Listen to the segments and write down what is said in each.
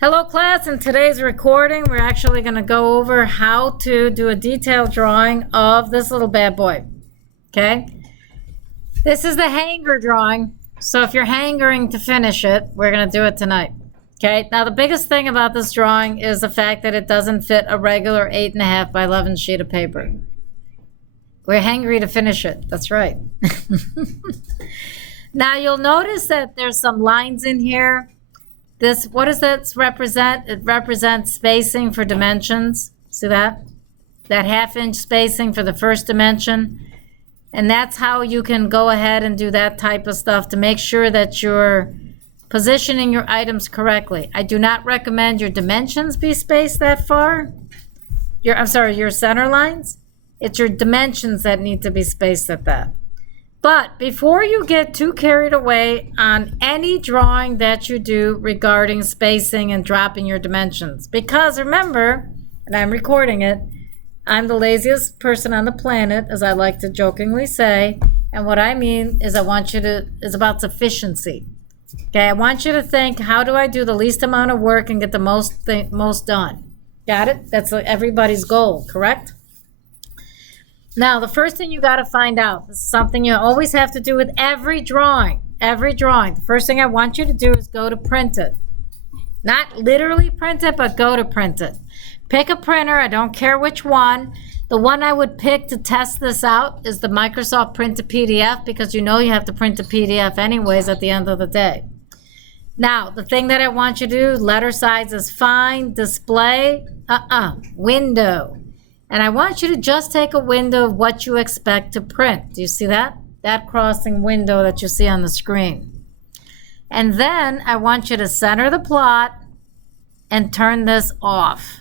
Hello class, in today's recording we're actually going to go over how to do a detailed drawing of this little bad boy. Okay, this is the hanger drawing, so if you're hangering to finish it, we're going to do it tonight. Okay, now the biggest thing about this drawing is the fact that it doesn't fit a regular 8.5 by 11 sheet of paper. We're hangry to finish it, that's right. Now you'll notice that there's some lines in here. This, what does that represent? It represents spacing for dimensions. See that? That 1/2 inch spacing for the first dimension. And that's how you can go ahead and do that type of stuff to make sure that you're positioning your items correctly. I do not recommend your dimensions be spaced that far. Your center lines. It's your dimensions that need to be spaced at that. But before you get too carried away on any drawing that you do regarding spacing and dropping your dimensions, because remember, and I'm recording it, I'm the laziest person on the planet, as I like to jokingly say, and what I mean is it's about sufficiency. Okay, I want you to think, how do I do the least amount of work and get the most done? Got it? That's everybody's goal, correct? Now, the first thing you got to find out, this is something you always have to do with every drawing. The first thing I want you to do is go to print it. Not literally print it, but go to print it. Pick a printer, I don't care which one. The one I would pick to test this out is the Microsoft Print to PDF, because you know you have to print a PDF anyways at the end of the day. Now, the thing that I want you to do, letter size is fine, display, window. And I want you to just take a window of what you expect to print. Do you see that? That crossing window that you see on the screen. And then I want you to center the plot and turn this off.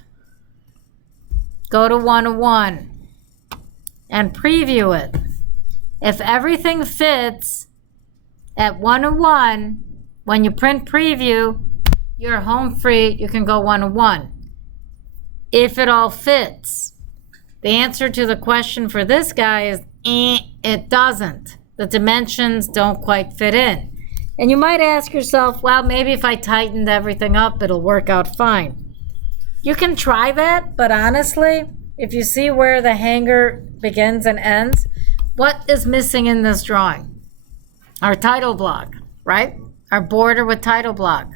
Go to 1:1 and preview it. If everything fits at 1:1, when you print preview, you're home free, you can go 1:1. If it all fits. The answer to the question for this guy is, it doesn't. The dimensions don't quite fit in. And you might ask yourself, well, maybe if I tightened everything up, it'll work out fine. You can try that, but honestly, if you see where the hanger begins and ends, what is missing in this drawing? Our title block, right? Our border with title block.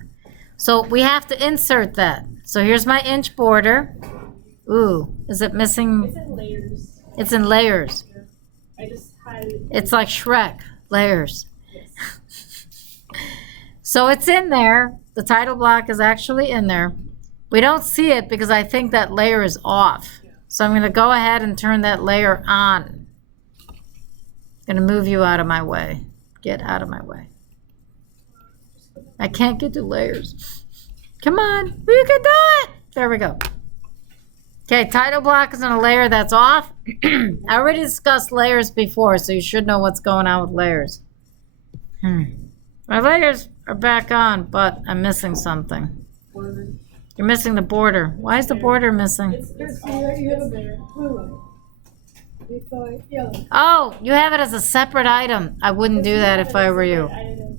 So we have to insert that. So here's my inch border. Ooh, is it missing? It's in layers. It's in layers. I just highlighted. It's like Shrek, layers. Yes. So it's in there. The title block is actually in there. We don't see it because I think that layer is off. So I'm going to go ahead and turn that layer on. I'm going to move you out of my way. Get out of my way. I can't get to layers. Come on, you can do it. There we go. Okay, title block is in a layer that's off. I already discussed layers before, so you should know what's going on with layers. My layers are back on, but I'm missing something. Border. You're missing the border. Why is the border missing? It's You have a blue one. It's yellow. Oh, you have it as a separate item. I wouldn't do that if I were you.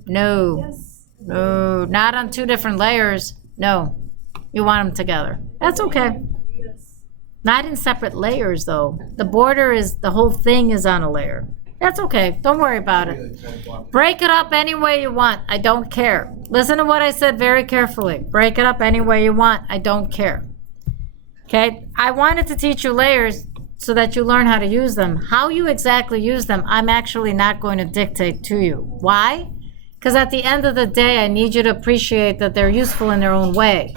No, Yes. no, not on two different layers. No, you want them together. That's okay. Yes. Not in separate layers, though. The border is, the whole thing is on a layer. That's okay. Don't worry about it. Break it up any way you want. I don't care. Listen to what I said very carefully. Break it up any way you want. I don't care. Okay? I wanted to teach you layers so that you learn how to use them. How you exactly use them, I'm actually not going to dictate to you. Why? Because at the end of the day, I need you to appreciate that they're useful in their own way.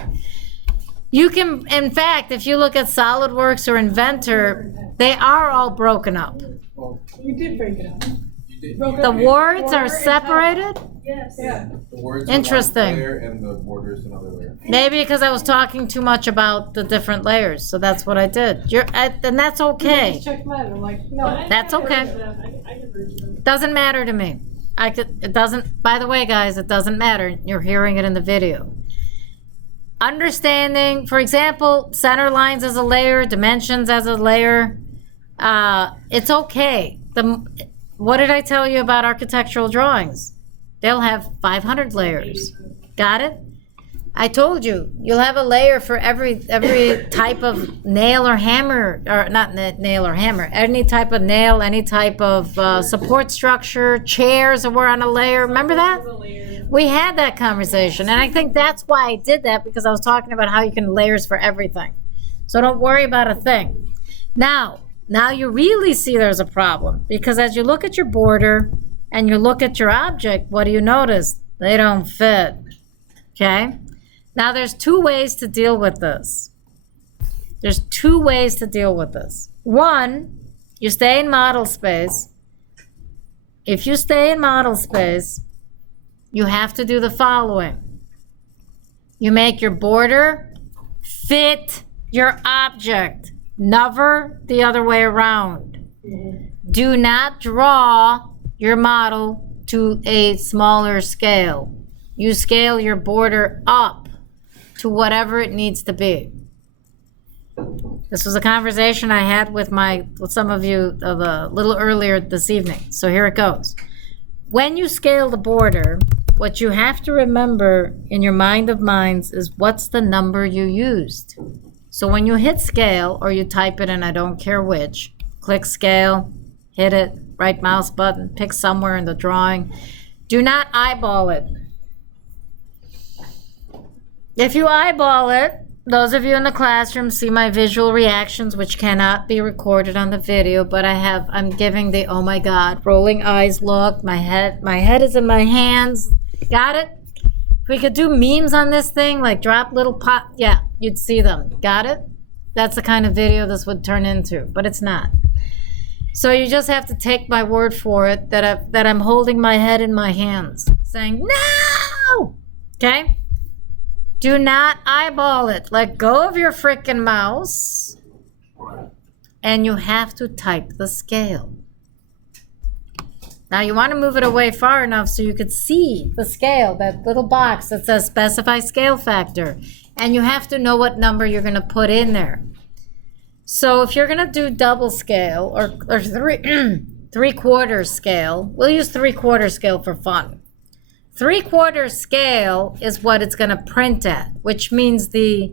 You can, in fact, if you look at SolidWorks or Inventor, they are all broken up. You did break it up. The words are separated? Yes. Yeah. The words Interesting. are one layer and the border is another layer. Maybe because I was talking too much about the different layers, so that's what I did. And that's okay. Just check mine. I'm like, no. That's okay. I can merge them. Doesn't matter to me. It doesn't, by the way, guys, it doesn't matter. You're hearing it in the video. Understanding, for example, center lines as a layer, dimensions as a layer, it's okay. What did I tell you about architectural drawings? They'll have 500 layers. Got it? I told you, you'll have a layer for every type of nail or hammer, or not nail or hammer, any type of nail, any type of support structure, chairs were on a layer. Remember that? There's a layer. We had that conversation, and I think that's why I did that, because I was talking about how you can layers for everything. So don't worry about a thing. Now you really see there's a problem, because as you look at your border and you look at your object, what do you notice? They don't fit, okay? Now there's two ways to deal with this. There's two ways to deal with this. One, you stay in model space. If you stay in model space, you have to do the following. You make your border fit your object, never the other way around. Do not draw your model to a smaller scale. You scale your border up to whatever it needs to be. This was a conversation I had with some of you a little earlier this evening. So here it goes. When you scale the border, what you have to remember in your mind of minds is what's the number you used. So when you hit scale, or you type it in, I don't care which, click scale, hit it, right mouse button, pick somewhere in the drawing. Do not eyeball it. If you eyeball it, those of you in the classroom see my visual reactions, which cannot be recorded on the video, but I'm giving the, oh my God, rolling eyes look, my head is in my hands. Got it? If we could do memes on this thing, like drop little pop, yeah, you'd see them. Got it? That's the kind of video this would turn into, but it's not. So you just have to take my word for it that I'm holding my head in my hands, saying, no! Okay? Do not eyeball it. Let go of your frickin' mouse, and you have to type the scale. Now you want to move it away far enough so you could see the scale, that little box that says specify scale factor. And you have to know what number you're going to put in there. So if you're going to do double scale or 3/4 scale, we'll use 3/4 scale for fun. 3/4 scale is what it's going to print at, which means the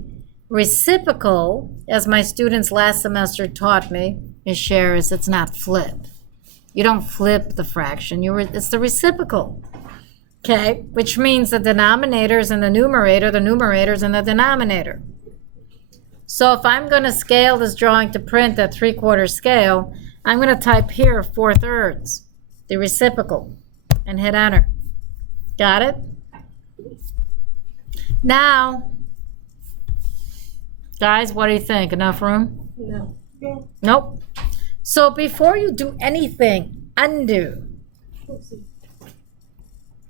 reciprocal, as my students last semester taught me, it's not flip. You don't flip the fraction. It's the reciprocal, okay? Which means the denominator is in the numerator is in the denominator. So if I'm going to scale this drawing to print at 3/4 scale, I'm going to type here 4/3, the reciprocal, and hit enter. Got it? Now, guys, what do you think? Enough room? No. Nope. So before you do anything, undo. Oopsie.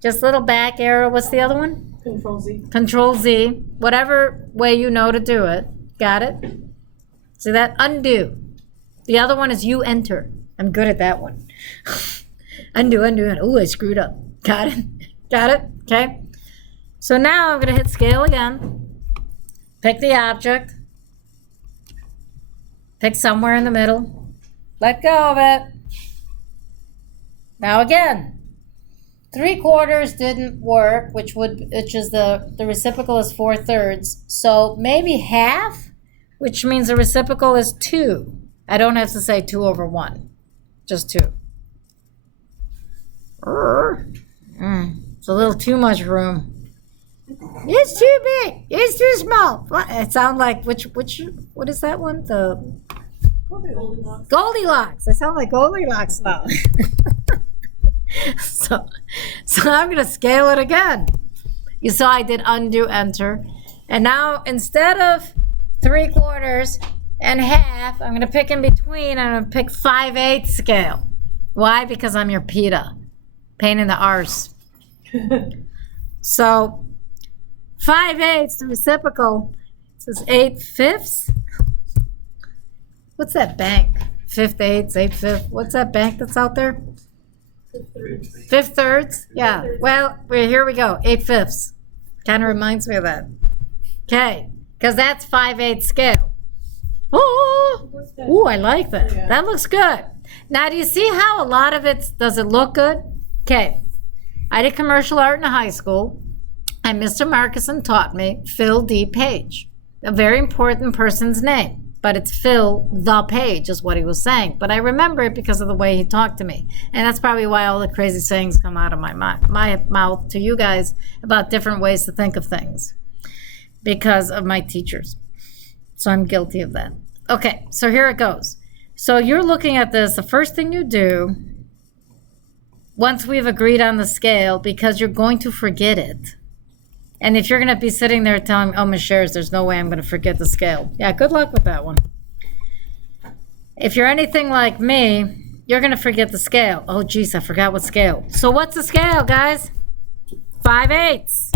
Just little back arrow. What's the other one? Control Z. Control Z. Whatever way you know to do it. Got it? See that? Undo. The other one is you enter. I'm good at that one. Undo. Ooh, I screwed up. Got it? Got it? Okay. So now I'm going to hit scale again. Pick the object. Pick somewhere in the middle. Let go of it. Now again, 3/4 didn't work, which is the reciprocal is 4/3. So maybe half, which means the reciprocal is 2. I don't have to say 2/1, just 2. It's a little too much room. It's too big. It's too small. It sounds like what is that one? The Goldilocks. I sound like Goldilocks now. So I'm going to scale it again. You saw I did undo, enter. And now instead of 3/4 and half, I'm going to pick in between. I'm going to pick 5/8 scale. Why? Because I'm your PETA. Pain in the arse. So 5/8, the reciprocal, says 8/5. What's that bank? 5/8, 8/5. What's that bank that's out there? 5/3. Yeah. Well, here we go. 8/5. Kind of reminds me of that. Okay, because that's 5/8 scale. Oh, ooh, I like that. Yeah. That looks good. Now, do you see how a lot of does it look good? Okay, I did commercial art in high school. And Mr. Marcuson taught me Phil D. Page, a very important person's name. But it's Phil the Page is what he was saying. But I remember it because of the way he talked to me. And that's probably why all the crazy sayings come out of my mouth to you guys about different ways to think of things. Because of my teachers. So I'm guilty of that. Okay, so here it goes. So you're looking at this. The first thing you do, once we've agreed on the scale, because you're going to forget it. And if you're going to be sitting there telling me, oh, Ms. Shares, there's no way I'm going to forget the scale. Yeah, good luck with that one. If you're anything like me, you're going to forget the scale. Oh, geez, I forgot what scale. So what's the scale, guys? 5/8.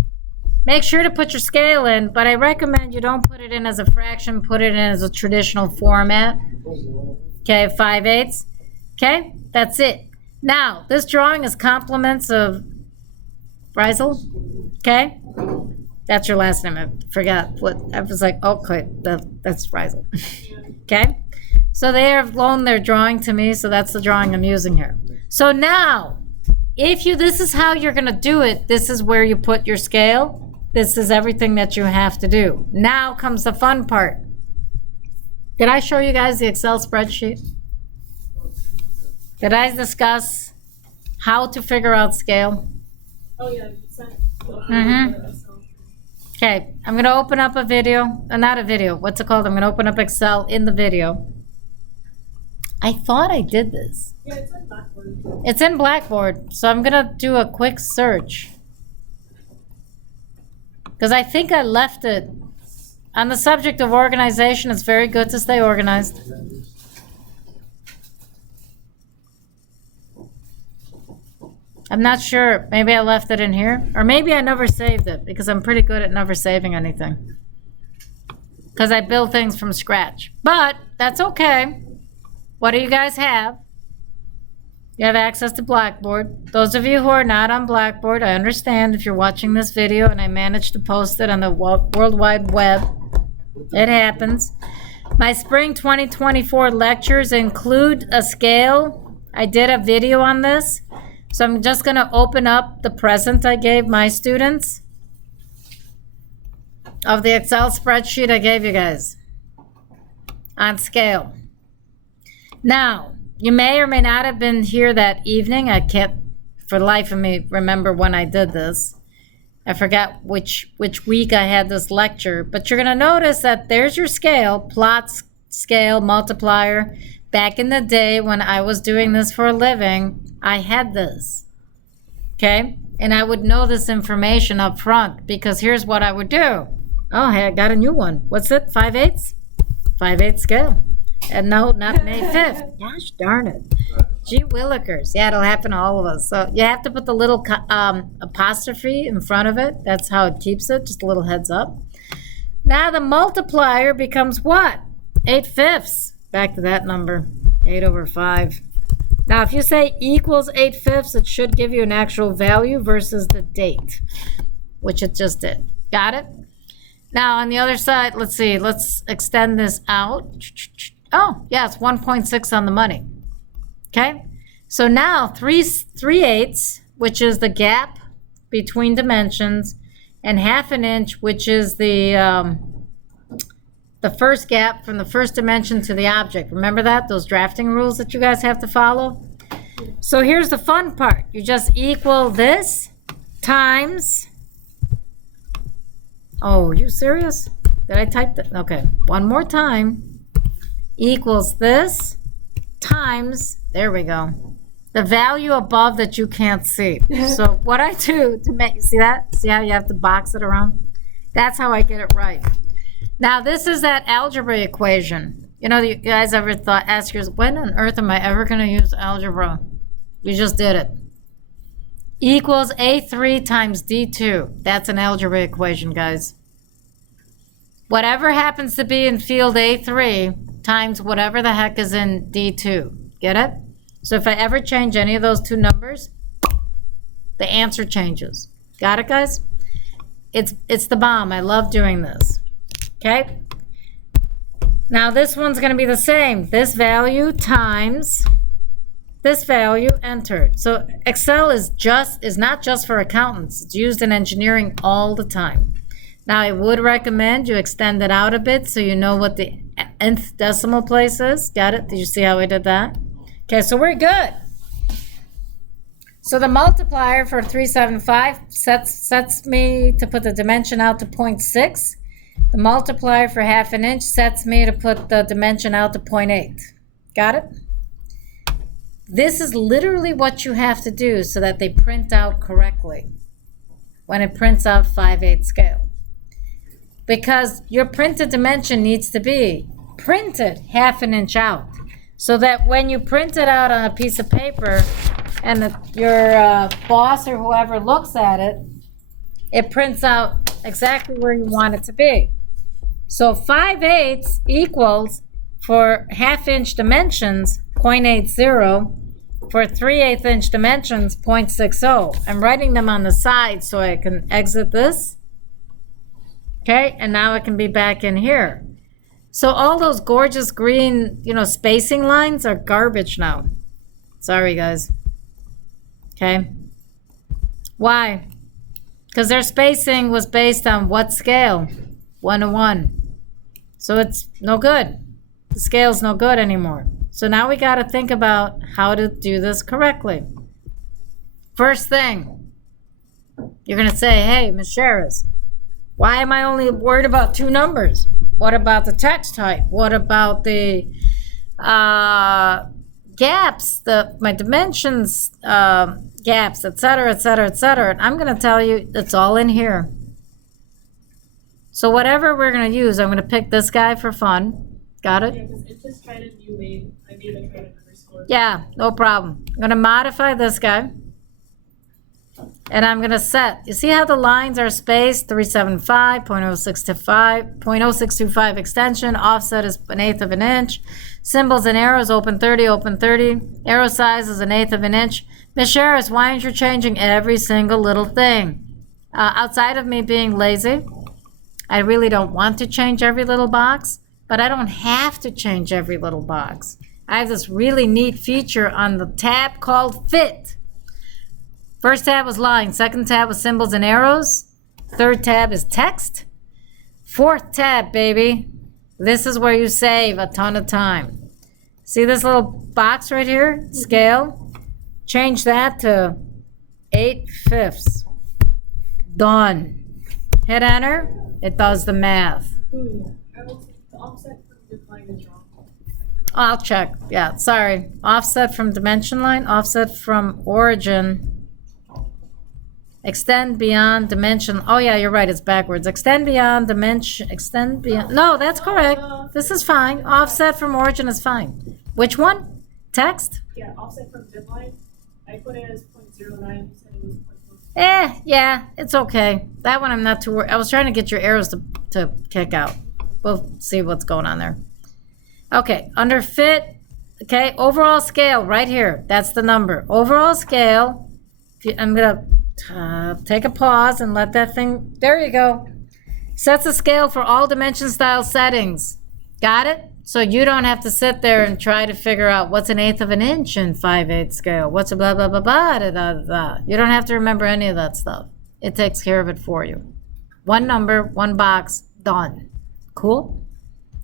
Make sure to put your scale in, but I recommend you don't put it in as a fraction, put it in as a traditional format. Okay, 5/8. Okay, that's it. Now, this drawing is compliments of Reisel. Okay? That's your last name. I forgot what. I was like, okay, that's Reisel. Okay? So they have loaned their drawing to me, so that's the drawing I'm using here. So now, this is how you're going to do it. This is where you put your scale. This is everything that you have to do. Now comes the fun part. Did I show you guys the Excel spreadsheet? Did I discuss how to figure out scale? Oh, yeah, you sent. Okay, I'm going to open up a video. Not a video. What's it called? I'm going to open up Excel in the video. I thought I did this. Yeah, it's in Blackboard. It's in Blackboard, so I'm going to do a quick search. Because I think I left it. On the subject of organization, it's very good to stay organized. I'm not sure. Maybe I left it in here. Or maybe I never saved it because I'm pretty good at never saving anything. Because I build things from scratch. But that's okay. What do you guys have? You have access to Blackboard. Those of you who are not on Blackboard, I understand if you're watching this video and I managed to post it on the World Wide Web. It happens. My spring 2024 lectures include a scale. I did a video on this. So I'm just going to open up the present I gave my students of the Excel spreadsheet I gave you guys on scale. Now, you may or may not have been here that evening. I can't, for the life of me, remember when I did this. I forgot which week I had this lecture. But you're going to notice that there's your scale, plots, scale, multiplier. Back in the day when I was doing this for a living, I had this, okay? And I would know this information up front because here's what I would do. Oh, hey, I got a new one. What's it, 5/8? 5/8 scale. And no, not May 5th. Gosh darn it. Gee willikers. Yeah, it'll happen to all of us. So you have to put the little apostrophe in front of it. That's how it keeps it, just a little heads up. Now the multiplier becomes what? 8/5. Back to that number, 8/5. Now, if you say equals 8/5, it should give you an actual value versus the date, which it just did. Got it? Now, on the other side, let's see. Let's extend this out. Oh, yeah, it's 1.6 on the money. Okay? So now 3/8, which is the gap between dimensions, and 1/2 inch, which is the first gap from the first dimension to the object. Remember that? Those drafting rules that you guys have to follow? So here's the fun part. You just equal this times... Oh, are you serious? Did I type that? Okay, one more time. Equals this times, there we go, the value above that you can't see. So what I do to make, see that? See how you have to box it around? That's how I get it right. Now, this is that algebra equation. You know, you guys ever ask yourself, when on earth am I ever going to use algebra? You just did it. Equals A3 times D2. That's an algebra equation, guys. Whatever happens to be in field A3 times whatever the heck is in D2. Get it? So if I ever change any of those two numbers, the answer changes. Got it, guys? It's the bomb. I love doing this. Okay? Now this one's going to be the same. This value times this value, enter. So Excel is not just for accountants. It's used in engineering all the time. Now, I would recommend you extend it out a bit so you know what the nth decimal place is. Got it? Did you see how we did that? Okay, so we're good. So the multiplier for 375 sets me to put the dimension out to 0.6. The multiplier for 1/2 inch sets me to put the dimension out to 0.8. Got it? This is literally what you have to do so that they print out correctly when it prints out 5/8 scale. Because your printed dimension needs to be printed 1/2 inch out so that when you print it out on a piece of paper and your boss or whoever looks at it, it prints out exactly where you want it to be. So 5/8 equals, for 1/2 inch dimensions, 0.80. For 3/8 inch dimensions, 0.60. I'm writing them on the side so I can exit this. Okay, and now I can be back in here. So all those gorgeous green, spacing lines are garbage now. Sorry, guys. Okay. Why? Because their spacing was based on what scale? 1:1. So it's no good. The scale's no good anymore. So now we got to think about how to do this correctly. First thing, you're going to say, hey, Ms. Sharis, why am I only worried about 2 numbers? What about the text type? What about the gaps, my dimensions, gaps, etc., etc., etc.? And I'm going to tell you, it's all in here. So whatever we're going to use, I'm going to pick this guy for fun. Got it? Yeah, because it just tried and you made, I made a try to underscore. Yeah, no problem. I'm going to modify this guy. And I'm going to set, you see how the lines are spaced? 375, 0.0625, 0.0625 extension, offset is 1/8 of an inch. Symbols and arrows, open 30, open 30. Arrow size is 1/8 of an inch. Ms. Sharis, why aren't you changing every single little thing? Outside of me being lazy, I really don't want to change every little box, but I don't have to change every little box. I have this really neat feature on the tab called Fit. First tab was line, second tab was symbols and arrows, third tab is text, fourth tab, baby. This is where you save a ton of time. See this little box right here, scale? Change that to 8/5. Done. Hit enter, it does the math. Ooh, yeah. The offset from the line is wrong. I'll check, yeah, sorry. Offset from dimension line, offset from origin. Extend beyond dimension. Oh yeah, you're right, it's backwards. Extend beyond dimension, extend beyond. No, that's correct. This is fine. Offset from origin is fine. Which one? Text? Yeah, offset from div line. I put it as 0.09. You said it was 0.1. Yeah, it's okay. That one I'm not too worried. I was trying to get your arrows to kick out. We'll see what's going on there. Okay, under fit, okay, overall scale right here. That's the number. Overall scale, I'm going to take a pause and let that thing, there you go. Sets a scale for all dimension style settings. Got it? So you don't have to sit there and try to figure out what's 1/8 of an inch in 5/8 scale. What's a blah, blah, blah, blah, da, da, da, da. You don't have to remember any of that stuff. It takes care of it for you. One number, one box, done. Cool?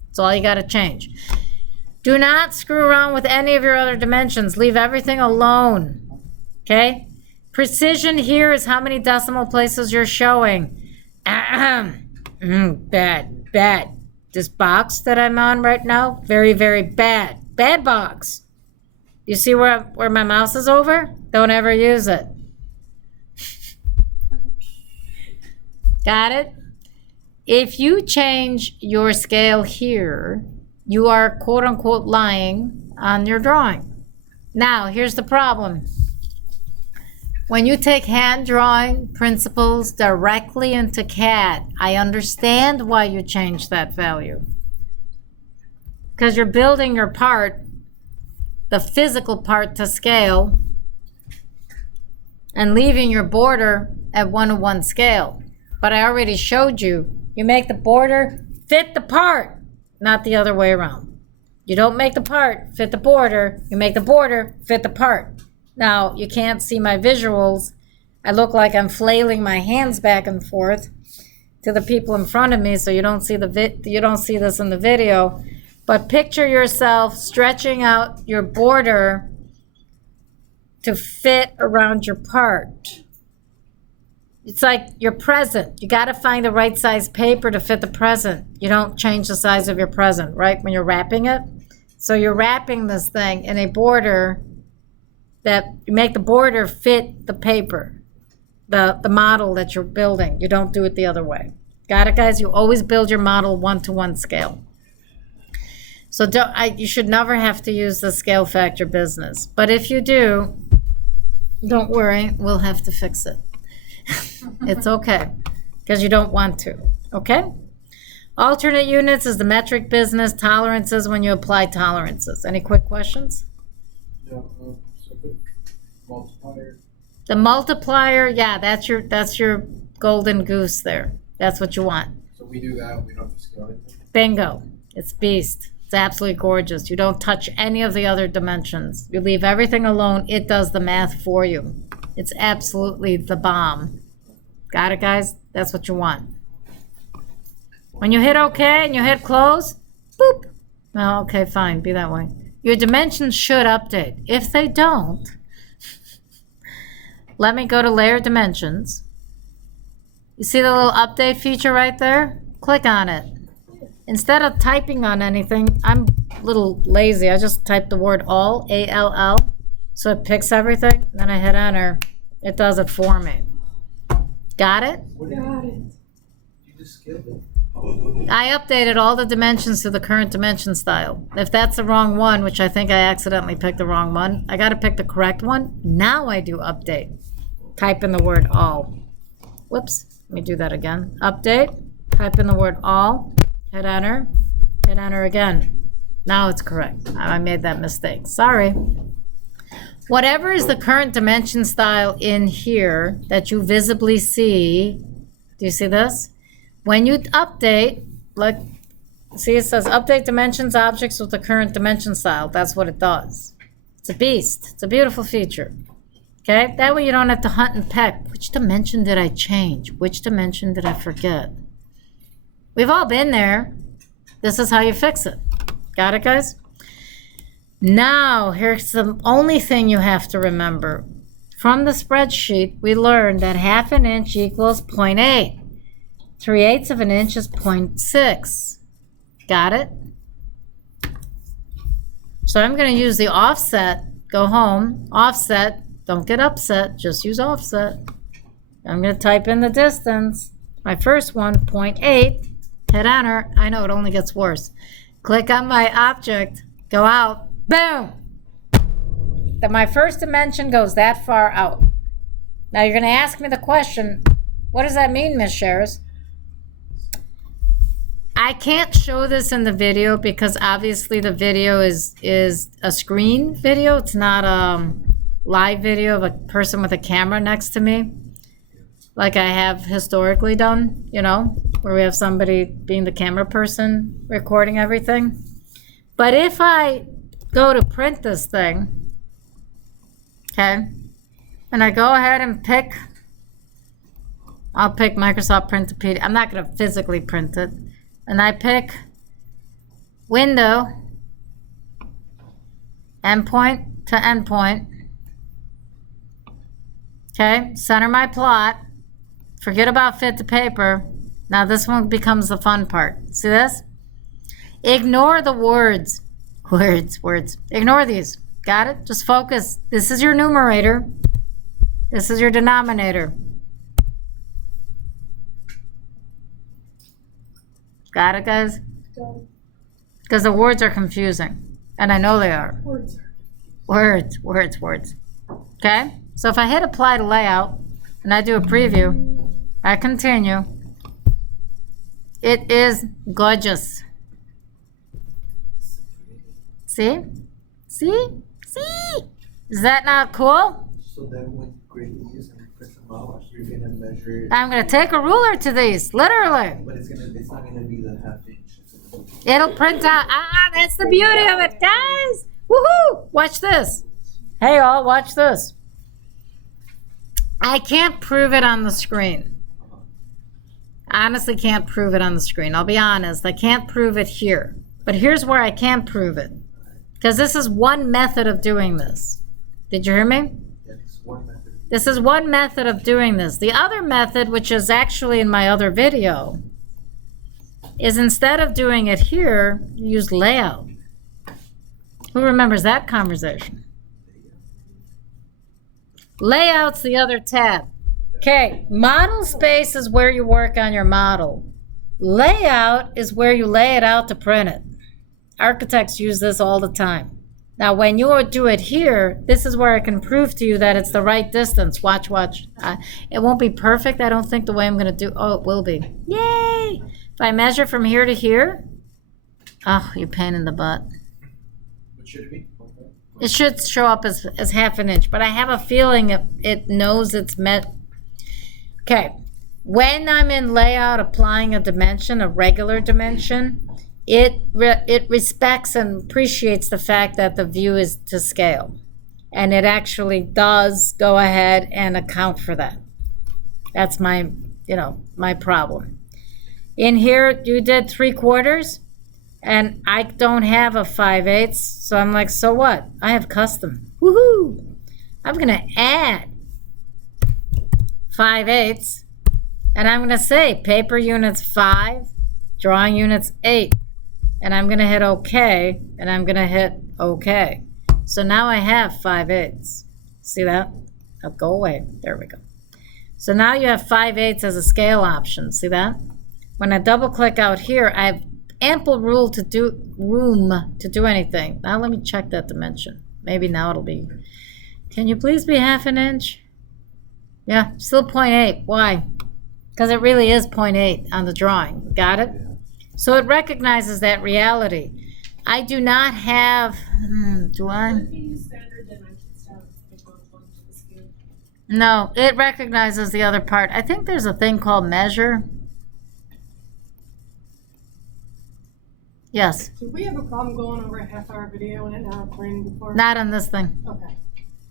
That's all you got to change. Do not screw around with any of your other dimensions. Leave everything alone. Okay? Precision here is how many decimal places you're showing. Bad. This box that I'm on right now, very, very bad. Bad box. You see where my mouse is over? Don't ever use it. Got it? If you change your scale here, you are quote unquote lying on your drawing. Now, here's the problem. When you take hand drawing principles directly into CAD, I understand why you changed that value. Because you're building your part, the physical part, to scale and leaving your border at 1:1 scale. But I already showed you, you make the border fit the part, not the other way around. You don't make the part fit the border. You make the border fit the part. Now, you can't see my visuals. I look like I'm flailing my hands back and forth to the people in front of me, so you don't see you don't see this in the video. But picture yourself stretching out your border to fit around your part. It's like your present. You got to find the right size paper to fit the present. You don't change the size of your present, right, when you're wrapping it? So you're wrapping this thing in a border that you make the border fit the paper, the model that you're building. You don't do it the other way. Got it, guys? You always build your model 1-to-1 scale. So you should never have to use the scale factor business. But if you do, don't worry, we'll have to fix it. It's okay, because you don't want to, okay? Alternate units is the metric business. Tolerances when you apply tolerances. Any quick questions? Yeah, so the multiplier. The multiplier, yeah, that's your golden goose there. That's what you want. So we do that, we don't have to scale anything? Bingo. It's beast. It's absolutely gorgeous. You don't touch any of the other dimensions. You leave everything alone. It does the math for you. It's absolutely the bomb. Got it, guys? That's what you want. When you hit OK and you hit close, boop. Well, okay, fine. Be that way. Your dimensions should update. If they don't, let me go to layer dimensions. You see the little update feature right there? Click on it. Instead of typing on anything, I'm a little lazy. I just type the word all, A-L-L, so it picks everything. Then I hit enter. It does it for me. Got it? Got it. You just scaled it. I updated all the dimensions to the current dimension style. If that's the wrong one, which I think I accidentally picked the wrong one, I got to pick the correct one. Now I do update. Type in the word all. Whoops. Let me do that again. Update. Type in the word all. Hit enter. Hit enter again. Now it's correct. I made that mistake. Sorry. Whatever is the current dimension style in here that you visibly see, do you see this? When you update, look, see it says update dimensions objects with the current dimension style. That's what it does. It's a beast. It's a beautiful feature. Okay? That way you don't have to hunt and peck. Which dimension did I change? Which dimension did I forget? We've all been there. This is how you fix it. Got it, guys? Now, here's the only thing you have to remember. From the spreadsheet, we learned that 1/2 inch equals 0.8. 3/8 of an inch is 0.6. Got it? So I'm going to use the offset. Go home. Offset. Don't get upset. Just use offset. I'm going to type in the distance. My first one, 0.8. Hit enter. I know it only gets worse. Click on my object. Go out. Boom! Then my first dimension goes that far out. Now you're going to ask me the question, what does that mean, Miss Shares? I can't show this in the video because obviously the video is a screen video. It's not a live video of a person with a camera next to me, like I have historically done, you know, where we have somebody being the camera person recording everything. But if I go to print this thing, okay, and I go ahead and I'll pick Microsoft Print to PDF. I'm not going to physically print it. And I pick window, endpoint to endpoint. Okay, center my plot. Forget about fit to paper. Now this one becomes the fun part. See this? Ignore the words. Words. Ignore these. Got it? Just focus. This is your numerator. This is your denominator. Got it, guys? Because the words are confusing. And I know they are. Words. Okay? So if I hit apply to layout and I do a preview, I continue. It is gorgeous. See? Is that not cool? So then with great ease and press them out, you're gonna measure. I'm gonna take a ruler to these, literally. But it's not gonna be the 1/2 inch. It's It'll print out. That's the beauty of it, guys. Woohoo! Watch this. Hey, all, watch this. I can't prove it on the screen. I honestly can't prove it on the screen. I'll be honest. I can't prove it here. But here's where I can prove it. Because this is one method of doing this. Did you hear me? That's one method. This is one method of doing this. The other method, which is actually in my other video, is instead of doing it here, use layout. Who remembers that conversation? Layout's the other tab. Okay, model space is where you work on your model. Layout is where you lay it out to print it. Architects use this all the time. Now, when you do it here, this is where I can prove to you that it's the right distance. Watch, watch. It won't be perfect, I don't think, the way I'm going to do. Oh, it will be. Yay! If I measure from here to here, oh, you're pain in the butt. What should it be? It should show up as half an inch, but I have a feeling it knows it's meant. Okay, when I'm in layout applying a dimension, a regular dimension, it respects and appreciates the fact that the view is to scale. And it actually does go ahead and account for that. That's my, my problem. In here, you did 3/4, and I don't have a 5/8, so I'm like, so what? I have custom. Woohoo! I'm gonna add 5/8, and I'm gonna say paper units 5, drawing units 8. And I'm going to hit OK, and I'm going to hit OK. So now I have 5/8. See that? Oh, go away. There we go. So now you have 5/8 as a scale option. See that? When I double click out here, I have ample room to do anything. Now let me check that dimension. Maybe now it'll be, can you please be half an inch? Yeah, still 0.8. Why? Because it really is 0.8 on the drawing. Got it? So it recognizes that reality. I do not have, do I? What if you use standard dimensions to have it go according to the scale? No, it recognizes the other part. I think there's a thing called measure. Yes, Did we have a problem going over a half-hour video and it not playing before? not on this thing. Okay.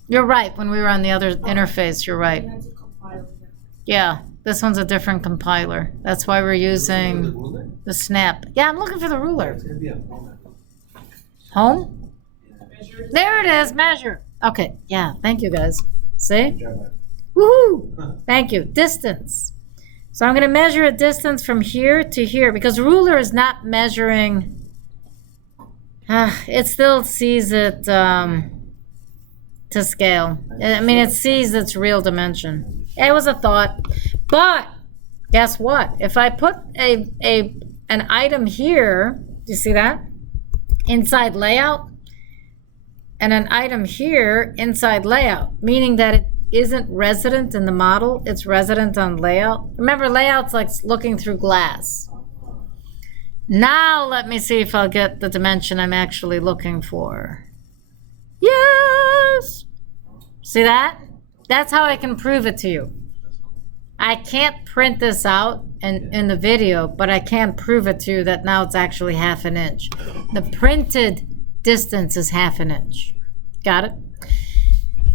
You're right, when we were on the other interface, you're right. You have to compile it. Yeah, this one's a different compiler. That's why we're The using ruler? the snap. Yeah, I'm looking for the ruler. It's gonna be a format. Home? Measure. There it is, measure. Okay, yeah, thank you guys. See? Good job, man. Woohoo! Thank you. Distance. So I'm going to measure a distance from here to here because ruler is not measuring. It still sees it to scale. I mean, it sees its real dimension. It was a thought. But guess what? If I put an item here, do you see that? Inside layout, and an item here inside layout, meaning that it isn't resident in the model, it's resident on layout. Remember, layout's like looking through glass. Now let me see if I'll get the dimension I'm actually looking for. Yes! See that? That's how I can prove it to you. I can't print this out in the video, but I can prove it to you that now it's actually half an inch. The printed distance is half an inch. Got it?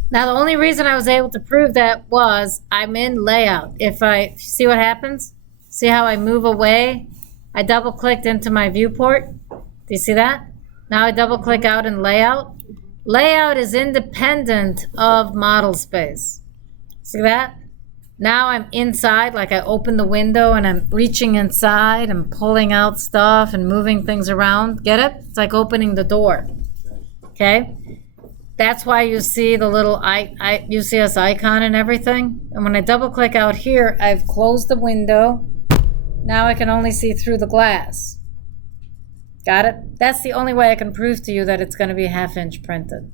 Now, the only reason I was able to prove that was I'm in layout. If I see what happens, see how I move away? I double clicked into my viewport. Do you see that? Now I double click out in layout. Layout is independent of model space. See that? Now I'm inside, like I open the window and I'm reaching inside and pulling out stuff and moving things around. Get it? It's like opening the door. Okay? That's why you see the little UCS icon and everything. And when I double click out here, I've closed the window. Now I can only see through the glass. Got it? That's the only way I can prove to you that it's going to be half-inch printed.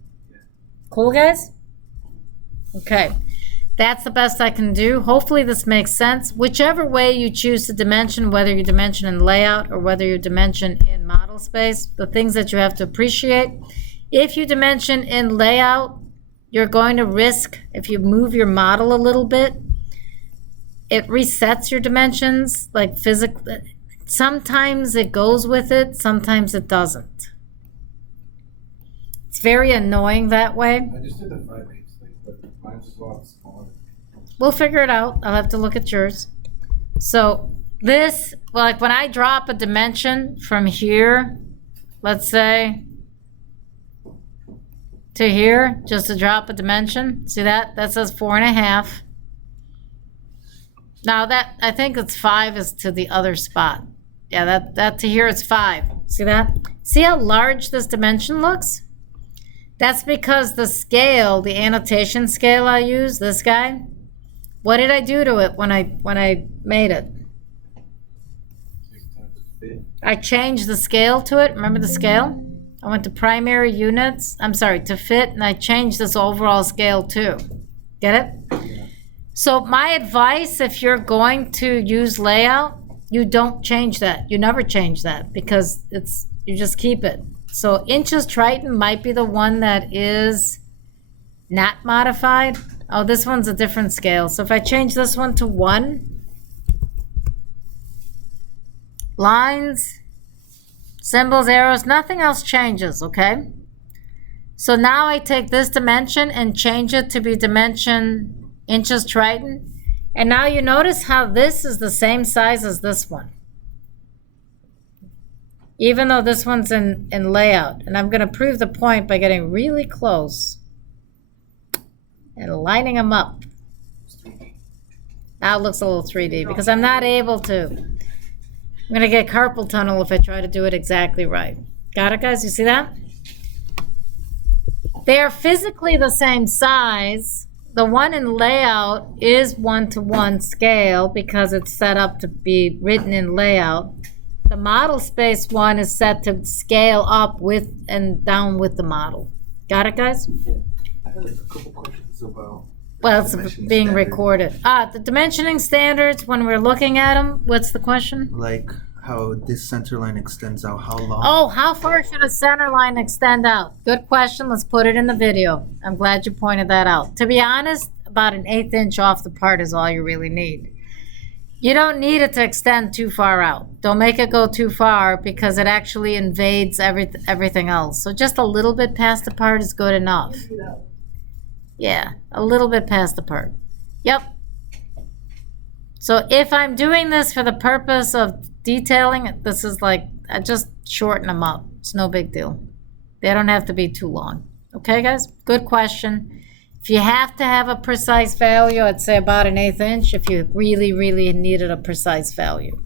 Cool, guys? Okay. That's the best I can do. Hopefully this makes sense. Whichever way you choose to dimension, whether you dimension in layout or whether you dimension in model space, the things that you have to appreciate. If you dimension in layout, you're going to risk, if you move your model a little bit, it resets your dimensions, like sometimes it goes with it, sometimes it doesn't. It's very annoying that way. I just did the 5/8 thing, but mine's a lot smaller. We'll figure it out. I'll have to look at yours. So this, like when I drop a dimension from here, let's say, to here, just to drop a dimension, see that? That says 4.5. Now that, I think it's 5 is to the other spot. Yeah, that to here it's 5. See that? See how large this dimension looks? That's because the scale, the annotation scale I use, this guy, what did I do to it when I made it? 6 times the fit. I changed the scale to it. Remember the scale? I went to primary units. I'm sorry, to fit, and I changed this overall scale too. Get it? Yeah. So my advice, if you're going to use layout, you don't change that. You never change that because you just keep it. So inches Triton might be the one that is not modified. Oh, this one's a different scale. So if I change this one to 1, lines, symbols, arrows, nothing else changes, okay? So now I take this dimension and change it to be dimension inches Triton. And now you notice how this is the same size as this one. Even though this one's in layout. And I'm gonna prove the point by getting really close and lining them up. Now it looks a little 3D because I'm not able to. I'm gonna get carpal tunnel if I try to do it exactly right. Got it, guys? You see that? They are physically the same size. The one in layout is 1-to-1 scale because it's set up to be written in layout. The model space one is set to scale up with and down with the model. Got it, guys? I had a couple questions about. Well, it's dimensioning being standard. recorded. The dimensioning standards, when we're looking at them, what's the question? Like how this center line extends out, how long? Oh, how far should a center line extend out? Good question. Let's put it in the video. I'm glad you pointed that out. To be honest, about 1/8 inch off the part is all you really need. You don't need it to extend too far out. Don't make it go too far because it actually invades everything else. So just a little bit past the part is good enough. Yeah, a little bit past the part. Yep. So if I'm doing this for the purpose of detailing, this is like, I just shorten them up. It's no big deal. They don't have to be too long. Okay, guys? Good question. If you have to have a precise value, I'd say about 1/8 inch if you really, really needed a precise value.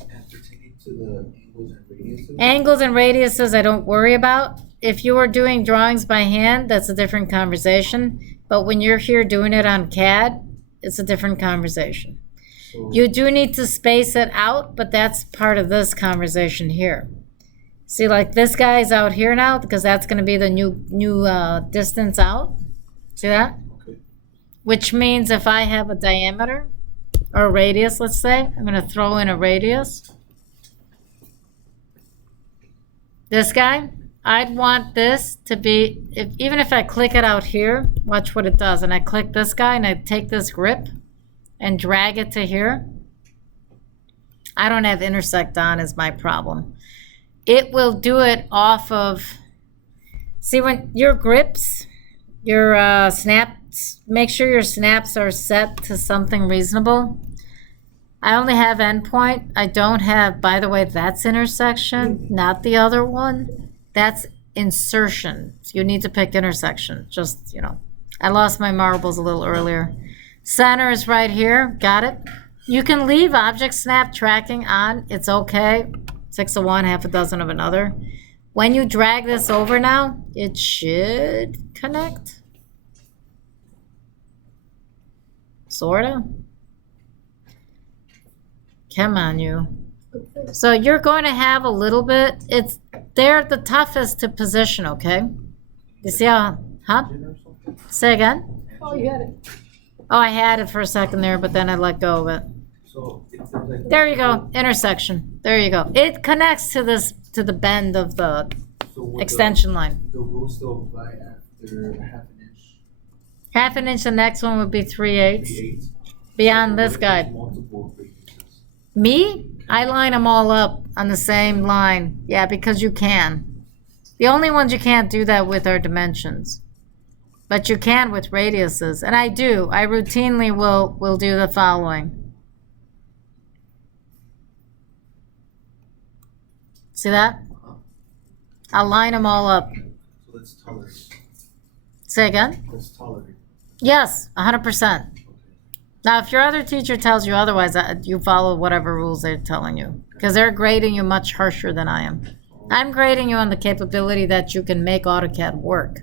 And pertaining to the angles and radiuses. Angles and radiuses I don't worry about. If you are doing drawings by hand, that's a different conversation. But when you're here doing it on CAD, it's a different conversation. So, You do need to space it out, but that's part of this conversation here. See, like this guy's out here now because that's going to be the new distance out. See that? okay. Which means if I have a diameter or a radius, let's say, I'm going to throw in a radius. This guy, I'd want this to be, even if I click it out here, watch what it does. And I click this guy and I take this grip and drag it to here. I don't have intersect on is my problem. It will do it off of, see when your grips, your snaps, make sure your snaps are set to something reasonable. I only have endpoint. I don't have, by the way, that's intersection, not the other one. That's insertion. So you need to pick intersection. Just, you know, I lost my marbles a little earlier. Center is right here. Got it? You can leave object snap tracking on. It's okay. 6 of one, half a dozen of another. When you drag this over now, it should connect. Sorta. Come on, you. So you're going to have a little bit, they're the toughest to position, okay? You see how, huh? Say again? Oh, you had it. Oh, I had it for a second there, but then I let go of it. So if there's like. There you go, intersection. There you go. It connects to this, to the bend of the So would extension line. The rule still apply after 1/2 inch? 1/2 inch, the next one would be 3/8. 3/8? Beyond this What if guy. there's multiple radiuses? Me? I line them all up on the same line. Yeah, because you can. The only ones you can't do that with are dimensions. But you can with radiuses. And I do. I routinely will do the following. See that? I'll line them all up. So that's tolerate. Say again? That's tolerate. Yes, 100%. Now, if your other teacher tells you otherwise, you follow whatever rules they're telling you. Because they're grading you much harsher than I am. I'm grading you on the capability that you can make AutoCAD work.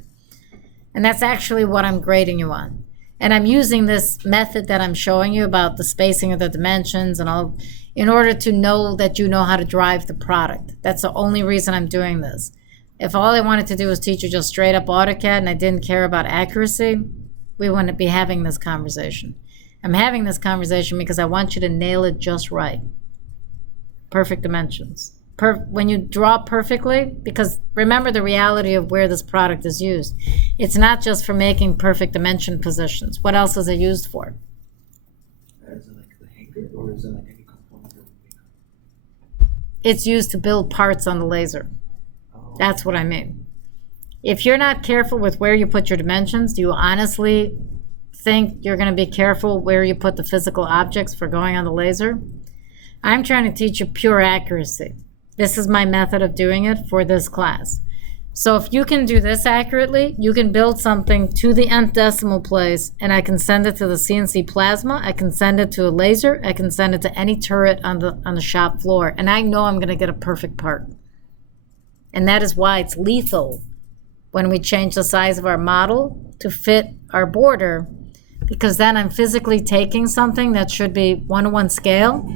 And that's actually what I'm grading you on. And I'm using this method that I'm showing you about the spacing of the dimensions and all in order to know that you know how to drive the product. That's the only reason I'm doing this. If all I wanted to do was teach you just straight up AutoCAD and I didn't care about accuracy, we wouldn't be having this conversation. I'm having this conversation because I want you to nail it just right. Perfect dimensions. When you draw perfectly, because remember the reality of where this product is used. It's not just for making perfect dimension positions. What else is it used for? Is it like the hanger or is it like any component that we make? It's used to build parts on the laser. That's what I mean. If you're not careful with where you put your dimensions, do you honestly think you're going to be careful where you put the physical objects for going on the laser? I'm trying to teach you pure accuracy. This is my method of doing it for this class. So if you can do this accurately, you can build something to the nth decimal place, and I can send it to the CNC plasma, I can send it to a laser, I can send it to any turret on the shop floor, and I know I'm going to get a perfect part. And that is why it's lethal when we change the size of our model to fit our border, because then I'm physically taking something that should be 1-to-1 scale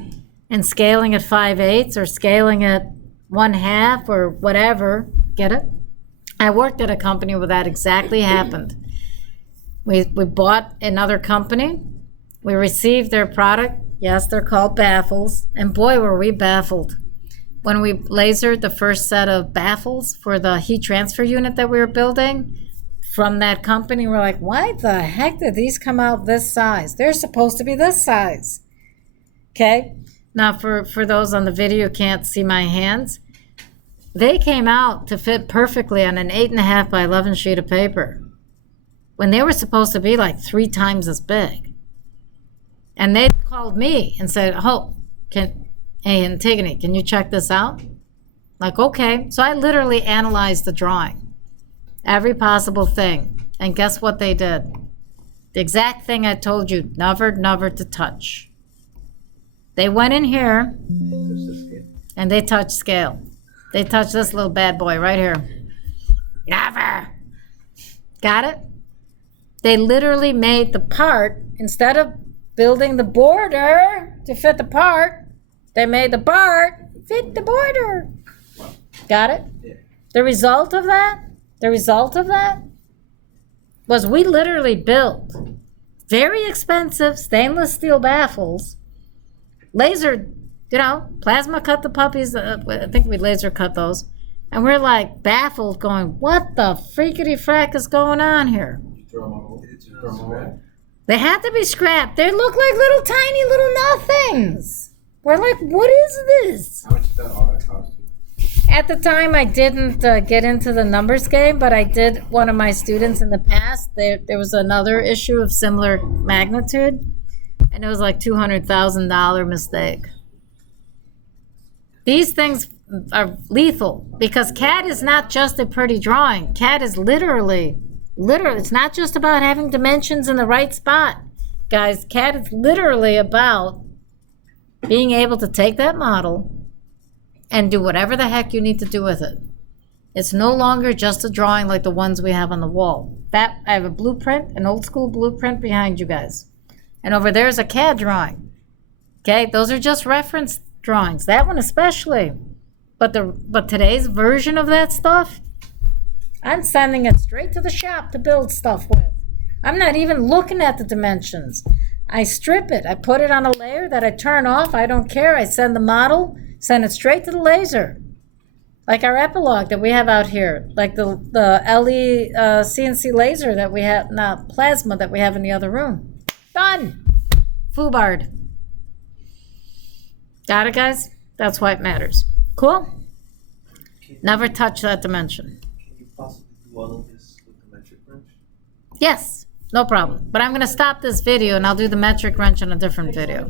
and scaling at 5/8 or scaling at 1/2 or whatever. Get it? I worked at a company where that exactly happened. We bought another company. We received their product. Yes, they're called baffles. And boy, were we baffled. When we lasered the first set of baffles for the heat transfer unit that we were building from that company, we're like, why the heck did these come out this size? They're supposed to be this size. Okay? Now, for those on the video who can't see my hands, they came out to fit perfectly on an 8.5 by 11 sheet of paper when they were supposed to be like 3 times as big. And they called me and said, oh, hey, Antigone, can you check this out? Like, okay. So I literally analyzed the drawing, every possible thing. And guess what they did? The exact thing I told you, never to touch. They went in here and they touched scale. They touched this little bad boy right here. Never. Got it? They literally made the part, instead of building the border to fit the part, they made the part fit the border. Got it? Yeah. The result of that was we literally built very expensive stainless steel baffles, laser, plasma cut the puppies. I think we laser cut those. And we're like baffled going, what the freakity frack is going on here? They had to be scrapped. They look like little tiny little nothings. We're like, what is this? How much did all that cost you? At the time, I didn't get into the numbers game, but I did one of my students in the past. There was another issue of similar magnitude, and it was like $200,000 mistake. These things are lethal because CAD is not just a pretty drawing. CAD is literally, it's not just about having dimensions in the right spot. Guys, CAD is literally about being able to take that model and do whatever the heck you need to do with it. It's no longer just a drawing like the ones we have on the wall. I have a blueprint, an old school blueprint behind you guys. And over there is a CAD drawing. Okay, those are just reference drawings. That one especially. But today's version of that stuff, I'm sending it straight to the shop to build stuff with. I'm not even looking at the dimensions. I strip it. I put it on a layer that I turn off. I don't care. I send the model, send it straight to the laser. Like our epilogue that we have out here. Like the LE CNC laser that we have, not plasma that we have in the other room. Done. Foobard. Got it, guys? That's why it matters. Cool? Never touch that dimension. Can you possibly do all of this with the metric wrench? Yes, no problem. But I'm gonna stop this video and I'll do the metric wrench in a different video.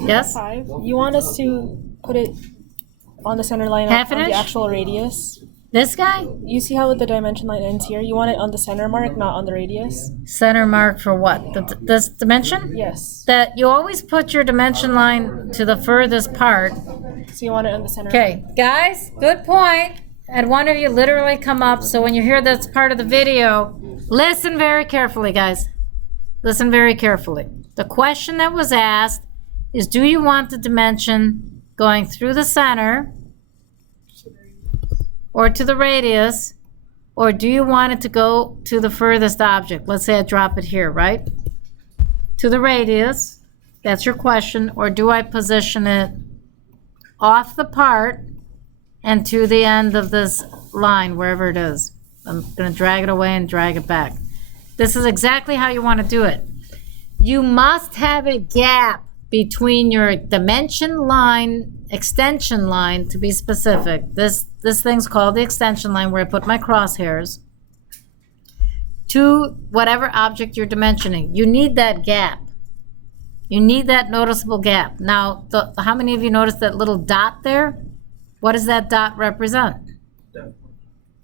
Yes? 5. You want us to put it on the center line Half on an the inch? actual radius? This guy? You see how the dimension line ends here? You want it on the center mark, not on the radius? Center mark for what? This dimension? Yes. That you always put your dimension line to the furthest part. So you want it on the center. Okay, guys, good point. Had one of you literally come up, so when you hear this part of the video, listen very carefully, guys. Listen very carefully. The question that was asked is, do you want the dimension going through the center or to the radius, or do you want it to go to the furthest object? Let's say I drop it here, right? To the radius, that's your question, or do I position it off the part and to the end of this line, wherever it is? I'm gonna drag it away and drag it back. This is exactly how you wanna do it. You must have a gap between your dimension line, extension line, to be specific. This thing's called the extension line, where I put my crosshairs, to whatever object you're dimensioning. You need that gap. You need that noticeable gap. Now, how many of you noticed that little dot there? What does that dot represent?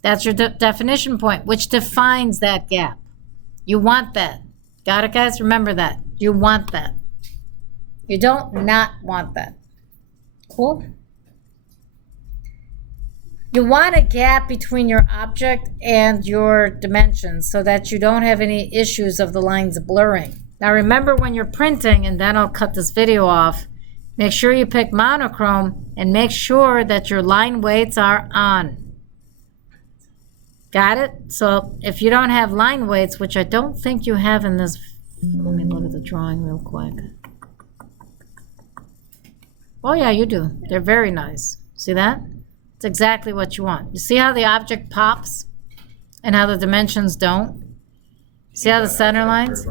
That's your definition point, which defines that gap. You want that. Got it, guys? Remember that. You want that. You don't not want that. Cool? You want a gap between your object and your dimensions so that you don't have any issues of the lines blurring. Now remember, when you're printing, and then I'll cut this video off, make sure you pick monochrome and make sure that your line weights are on. Got it? So if you don't have line weights, which I don't think you have in this, let me look at the drawing real quick. Oh yeah, you do. They're very nice. See that? It's exactly what you want. You see how the object pops and how the dimensions don't? See how the center lines?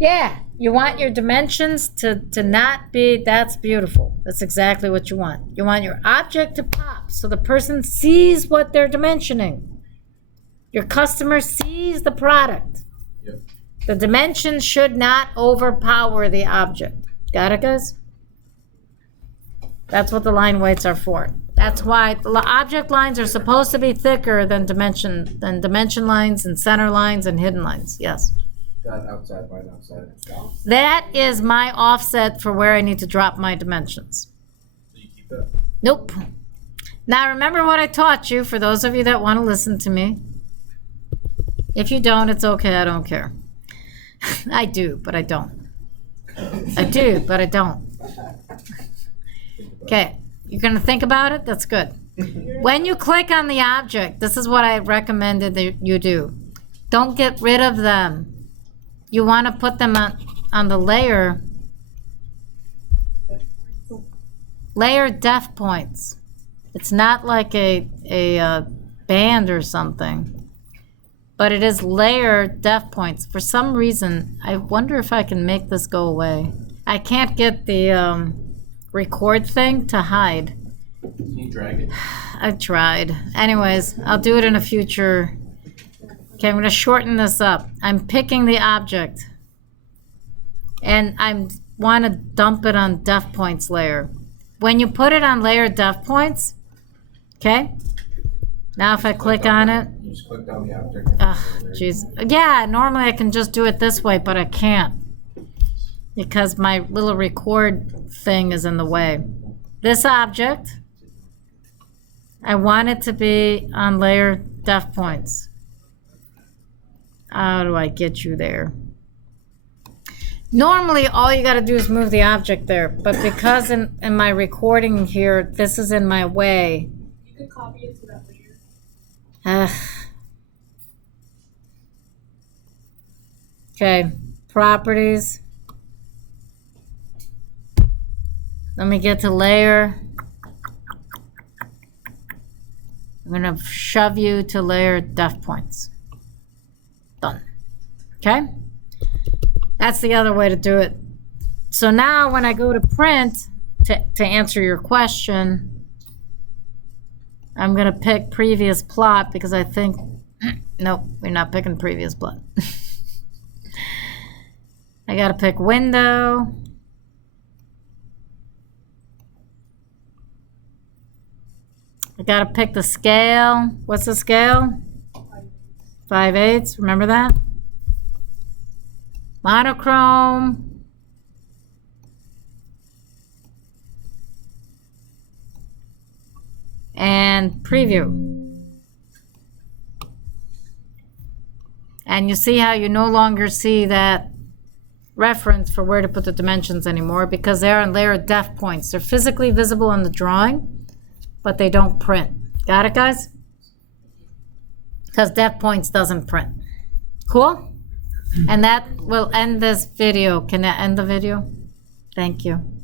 Yeah, you want your dimensions to not be, that's beautiful. That's exactly what you want. You want your object to pop so the person sees what they're dimensioning. Your customer sees the product. Yep. The dimensions should not overpower the object. Got it, guys? That's what the line weights are for. That's why the object lines are supposed to be thicker than dimension lines and center lines and hidden lines. Yes. That outside line outside. So That is my offset for where I need to drop my dimensions. you keep that. Nope. Now remember what I taught you, for those of you that want to listen to me. If you don't, it's okay, I don't care. I do, but I don't. I do, but I don't. Okay, you're gonna think about it? That's good. When you click on the object, this is what I recommended that you do. Don't get rid of them. You want to put them on the layer depth points. It's not like a band or something, but it is layer depth points. For some reason, I wonder if I can make this go away. I can't get the record thing to hide. Can you drag it? I tried. Anyways, I'll do it in a future. Okay, I'm going to shorten this up. I'm picking the object, and I want to dump it on depth points layer. When you put it on layer depth points, okay, now if I click on it, You just click down the object. jeez. Yeah, normally I can just do it this way, but I can't because my little record thing is in the way. This object, I want it to be on layer depth points. How do I get you there? Normally, all you got to do is move the object there, but because in my recording here, this is in my way. You could copy it to that layer. Okay, properties. Let me get to layer. I'm going to shove you to layer depth points. Done. Okay? That's the other way to do it. So now when I go to print, to answer your question, I'm gonna pick previous plot because I think, nope, we're not picking previous plot. I gotta pick window. I gotta pick the scale. What's the scale? 5/8, remember that? Monochrome. And preview. And you see how you no longer see that reference for where to put the dimensions anymore because they're on layer depth points. They're physically visible on the drawing, but they don't print. Got it, guys? Because depth points doesn't print. Cool? And that will end this video. Can that end the video? Thank you.